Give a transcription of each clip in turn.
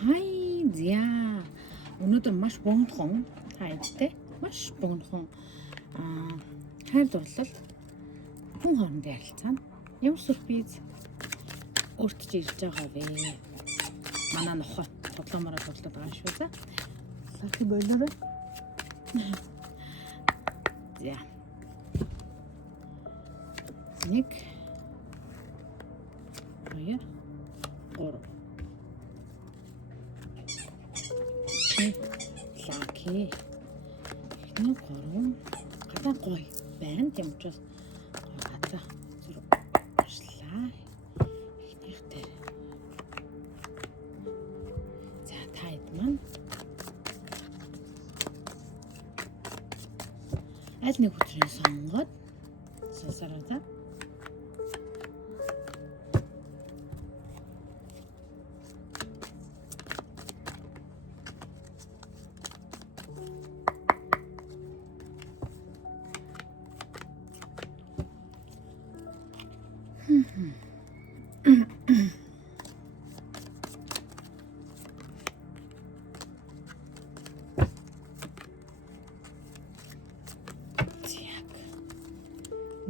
Хай зя. Өнөөдөр маш богинохон хайдтай. Маш богинохон хайр дурлал хүн хоорондын харилцаа. Ямар сюрприз өөртөө ирж байгаа вэ? Манай нохот тоглоомороо тоглоод байгаа шүү за. Лахи болоорой. За. Нэг. Хоёр. Гурав. Лаки. Нэг гурав. Гадаа гоё байна. Тийм учраас гадаа зүрх барьлаа. Ихнийхтэй. За таад маань аль нэг хүчрээ сонгоод сасараа за.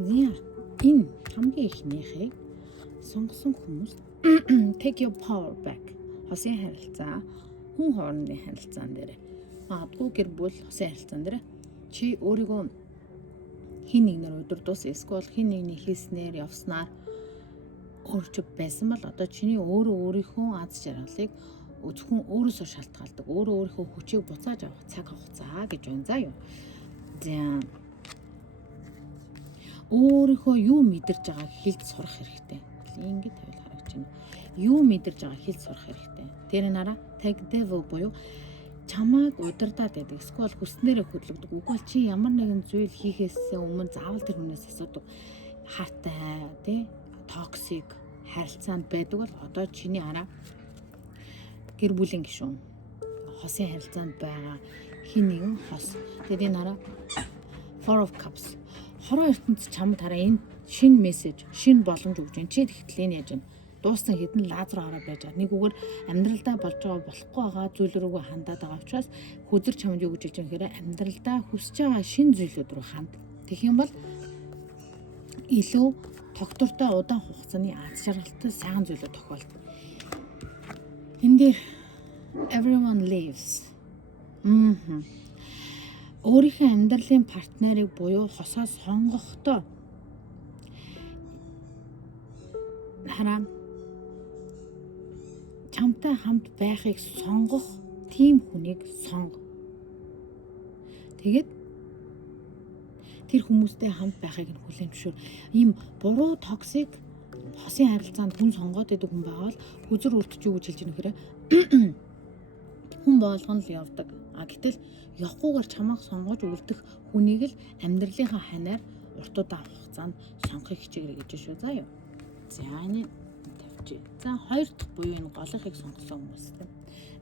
Зя энэ хамгийн ихнийхээ сонгосон хүмүүс take your power back. Хосын харилцаа, хүн хоорондын харилцаан дээр магадгүй гэр бүл хосын харилцаан дээр чи өөрийгөө хин нэгнээр удирдуулсан эсвэл хин нэгний хийснээр явснаар өөрчөв байсан бол одоо чиний өөрийнхөө аз жаргалыг зөвхөн өөрөөсөө шалтгаалдаг, өөрийнхөө хүчийг буцааж авах цаг хугацаа гэж байна заа юу. За өөрийнхөө юу мэдэрж байгааг хэлж сурах хэрэгтэй. Ингээд тавил харагч байна. Юу мэдэрж байгааг хэлж сурах хэрэгтэй. Тэр нараа tag devil буюу чамайг удирдаад байдаг. Эсвэл хүснээрээ хөдлөгдөг. Үгүй бол чи ямар нэгэн зүйл хийхээс өмнө заавал тэр хүнээс асуудаг. Хартай, тий, токсик харилцаанд байдаг бол одоо чиний араа гэр бүлийн гишүүн хосын харилцаанд байгаа хин нэгэн хос. Тэгээд энэ араа Four of Cups. Хорон ертөнц чамд хараа энэ шинэ мессеж, шинэ боломж өгч байна. Чи тэгтэл энэ яаж байна? Дууссан хэдэн лазер ороо байж байгаа. Нэг үгээр амьдралдаа болж байгаа болохгүй байгаа зүйл рүүгээ хандаад байгаа учраас хүзэр чамд юу гэж хэлж байгаа хэрэг амьдралдаа хүсэж байгаа шинэ зүйлүүд рүү ханд. Тэгэх юм бол илүү тогтвортой удаан хугацааны аз жаргалтай сайхан зүйлүүд тохиолдно. Энэ дээр everyone lives. Өөрийнхөө амьдралын партнерыг буюу хосоо сонгохдоо хараа чамтай хамт байхыг сонгох тийм хүнийг сонго. Тэгээд тэр хүмүүстэй хамт байхыг нь хүлээн зөвшөөр. Ийм буруу токсик хосын харилцаанд хүн сонгоод идэг хүн байгаа бол хүзэр үлдчих юу гэж хэлж байгаа нөхөрөө хүн болгоно л явдаг. Гэтэл явахгүйгээр чамайг сонгож үлдэх хүнийг л амьдралынхаа ханаар урт удаан хугацаанд сонгохыг хичээгээрэй гэж шүү заа юу. За энэ тавьчих. За хоёр дахь буюу энэ голынхыг сонгосон хүмүүс тийм.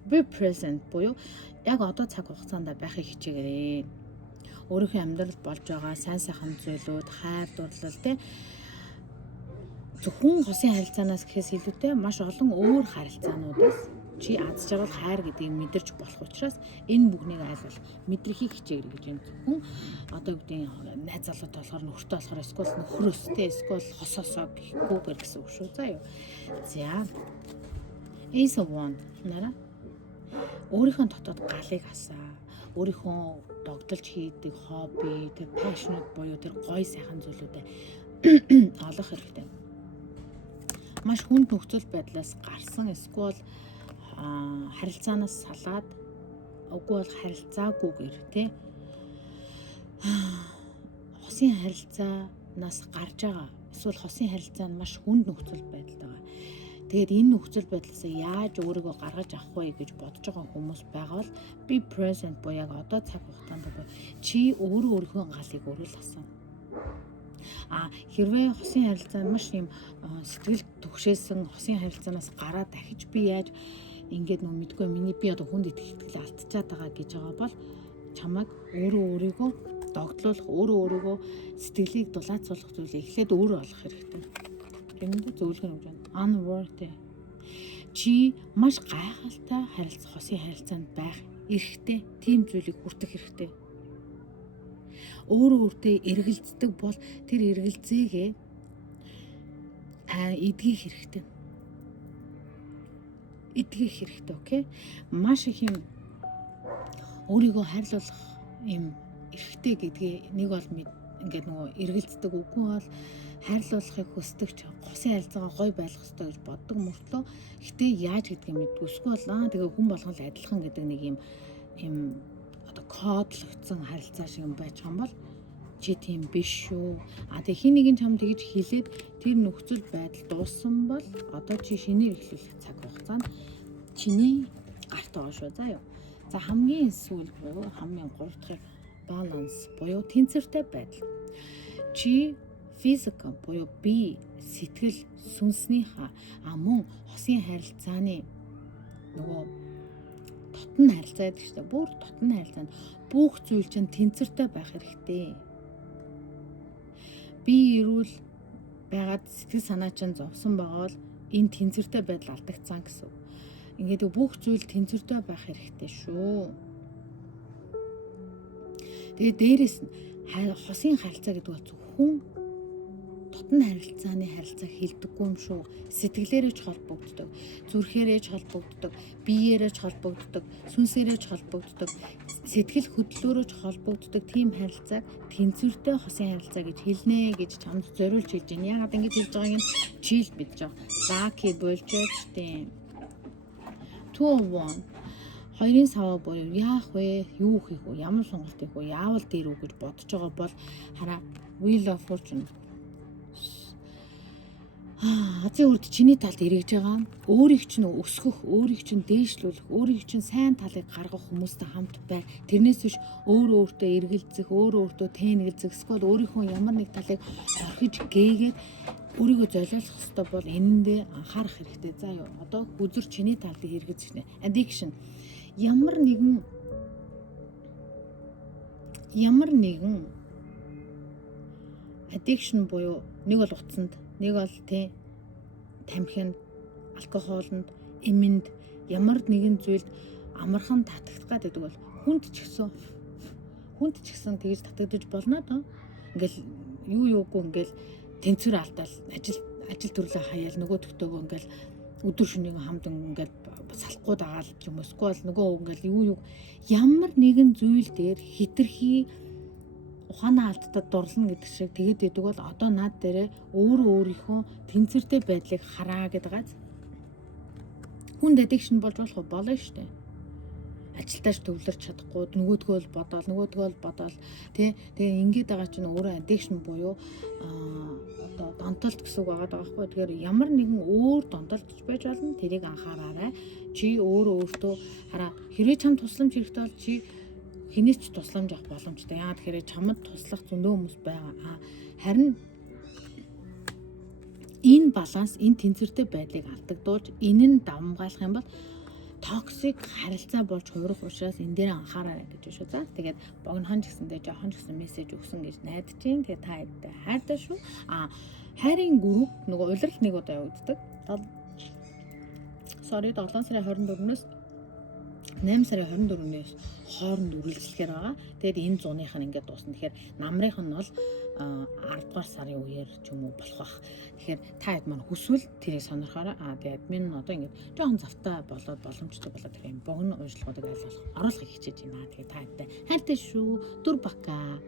Be present буюу яг одоо цаг хугацаанд байхыг хичээгээрэй. Өөрийнхөө амьдралд болж байгаа сайн сайхан зүйлүүд, хайр дурлал тийм зөвхөн хосын харилцаанаас гэхээс илүүтэй маш олон өөр харилцаануудаас чи аз жаргал хайр гэдгийг мэдэрч болох учраас энэ бүхнийг айлбал мэдрэхийг хичээгэр гэж юм. Зөвхөн одоо юу гэдэг нь найз залуутай болохоор нөхөртэй болохоор эсвэл нөхрөөстэй эсвэл хосоосоо гэхгүйгээр гэсэн үг шүү заа юу. За Ace of Wands нараа өөрийнхөө дотоод галыг хасаа. Өөрийнхөө догдолж хийдэг хобби, тэр passionate буюу тэр гоё сайхан зүйлүүдэд олох хэрэгтэй. Маш хүнд нөхцөл байдлаас гарсан эсвэл харилцаанаас салаад үгүй бол харилцаагүйгээр тий хосын харилцаанаас гарч байгаа эсвэл хосын харилцаа нь маш хүнд нөхцөл байдалд байгаа. Тэгээд энэ нөхцөл байдлаас яаж өөрийгөө гаргаж авах вэ гэж бодож байгаа хүмүүс байгаа бол be present буюу яг одоо цаг хугацаанд чи өөрийнхөө галыг өөрөө л асуу. Хэрвээ хосын харилцаа маш юм сэтгэл түгшээсэн хосын харилцаанаас гараад дахиж би яаж ингээд нөө мэдгүй миний би одоо хүнд итгэл алдчихад байгаа гэж байгаа бол чамайг өөрийгөө догтлуулах, өөрийгөө сэтгэлийг дулаацуулах зүйлээ эхлээд өөрөө олох хэрэгтэй. Гэмдэ зөвлөгөө өгч байна. Unworthy. Чи маш гайхалтай хосын харилцаанд байх эрхтэй. Тийм зүйлийг хүртэх хэрэгтэй. Өөрөө өөртөө эргэлздэг бол тэр эргэлзээгээ эдгэх хэрэгтэй. Эдгэх хэрэгтэй, окей? Маш их юм өөрийгөө хайрлуулах юм эрхтэй гэдгээ нэг бол ингээд нөгөө эргэлздэг, үгүй бол хайрлуулахыг хүсдэг ч хосын харилцаагаа гоё байлгах хэрэгтэй гэж боддог мөртлөө гэтээ яаж гэдгийг мэдгүй. Эсвэл тэгээ хүн болгон л адилхан гэдэг нэг юм одоо кодлогдсон харилцаа шиг юм байж байгаа юм бол чи тийм биш шүү. Тэгээ хин нэгэн чам тэгж хэлээд тэр нөхцөл байдал дууссан бол одоо чи шинээр эхлүүлэх цаг хугацаанд чиний гарт байгаа шүү. За юу. За хамгийн сүүл буюу хамгийн 3 дахь баланс буюу тэнцвэртэй байдал. Чи физик буюу бие, сэтгэл, сүнснийхаа мөн хосын харилцааны нөгөө дотн харилцаа гэдэг чинь бүр дотн харилцаанд бүх зүйл чинь тэнцвэртэй байх хэрэгтэй. Би эрүүл байгаад сэтгэл санаа чинь зовсон байгаа бол энэ тэнцвэртэй байдал алдагдсан гэсэн. Ингээд бүх зүйл тэнцвэртэй байх хэрэгтэй шүү. Тэгээ дээрэс нь хосын харилцаа гэдэг бол зөвхөн дотн харилцааны харилцаа хэлдэггүй юм шүү. Сэтгэлээрээ ч холбогддог, зүрхээрээ ч холбогддог, биеэрээ ч холбогддог, сүнсээрээ ч холбогддог, сэтгэл хөдлөлөөрөө ч холбогддог тийм харилцааг тэнцвэртэй хосын харилцаа гэж хэлнэ гэж чамд зориулж хэлж байна. Яагаад ингэж хэлж байгааг нь чийл бэлж байгаа. Лаки болж штеп. 2-1 хоёрын саваа буюу яах вэ? Юу хийх вэ? Ямар сонголт хийх вэ? Яавал дээр үү гэж бодож байгаа бол хараа Wheel of Fortune. Азийн үрд чиний талд эргэж байгаа. Өөрийг чинь өсгөх, өөрийг чинь дээшлүүлэх, өөрийг чинь сайн талыг гаргах хүмүүстэй хамт бай. Тэрнээс биш өөрөө өөртөө эргэлзэх, өөрөө өөртөө тэнэгэлзэх, эсвэл өөрийнхөө ямар нэг талыг орхиж гээгээд өөрийгөө золиолох хэрэгтэй бол энэндээ анхаарах хэрэгтэй. За юу. Одоо үзүр чиний талыг эргэж гинэ. Addiction. Ямар нэгэн addiction буюу нэг бол утсанд, нэг бол тамхинд, алкогоолнд, эмэнд ямар нэгэн зүйлд амархан татагдах гэдэг бол хүнд ч гэсэн тэгж татагдаж болно доо. Ингээл юугүй ингээл тэнцвэр алдаал ажил төрлөө хаяал нөгөө төгтөөгөө ингээл өдөр шөнийн хамт ингээл салахгүй дагаал ч юм уу эсвэл нөгөө ингээл ямар нэгэн зүйл дээр хитрхи ухаанаа алдтад дурлна гэдэг шиг тэгээд идэг бол одоо над дээрээ өөрийнхөө тэнцвэртэй байдлыг хараа гэдэг газ. Хүнд addiction болж болно шүү дээ. Ажилтаач төвлөрч чадахгүй нөгөөдгөө бодоол тэгээ ингээд байгаа чинь өөрөө addiction буюу одоо донтолт гэсэн үг байгаа байхгүй. Тэгэхээр ямар нэгэн өөр донтолтч байж болно. Тэрийг анхаараарай. Чи өөртөө хараа хэрвээ чам тусламж хэрэгтэй бол чи хинээс ч тусламж авах боломжтой. Яагаад тэгэхээр чамд туслах зөндөө хүмүүс байгаа. Харин энэ баланс, энэ тэнцвэртэй байдлыг алдагдуулж, энэ нь давмгаалах юм бол токсик харилцаа болж хувирах учраас энэ дээр анхаараарай гэж шүү. За тэгээд богинохон ч гэсэндээ жоохон ч гэсэн мессеж өгсөн гэж найдаж байна. Тэгээд та хэдтэй хайртай шүү. Хайрын групп нөгөө улирал нэг удаа явагддаг. 7 сарын 24-өөс 8 сарын 24-өөс хооронд үргэлжлэхээр байгаа. Тэгээд энэ 100-ийнх нь ингээд дуусна. Тэгэхээр намрынх нь бол 10 дугаар сарын үеэр ч юм уу болох бах. Тэгэхээр та хэд маань хүсвэл тэрийг сонирхоорой. Тэгээд админ нь одоо ингээд жоохон завтай болоод боломжтой болоод тэр юм богино уншлагуудыг оруулахыг хичээж байна. Тэгээд та хэдтэй хайртай шүү. Дүр бака.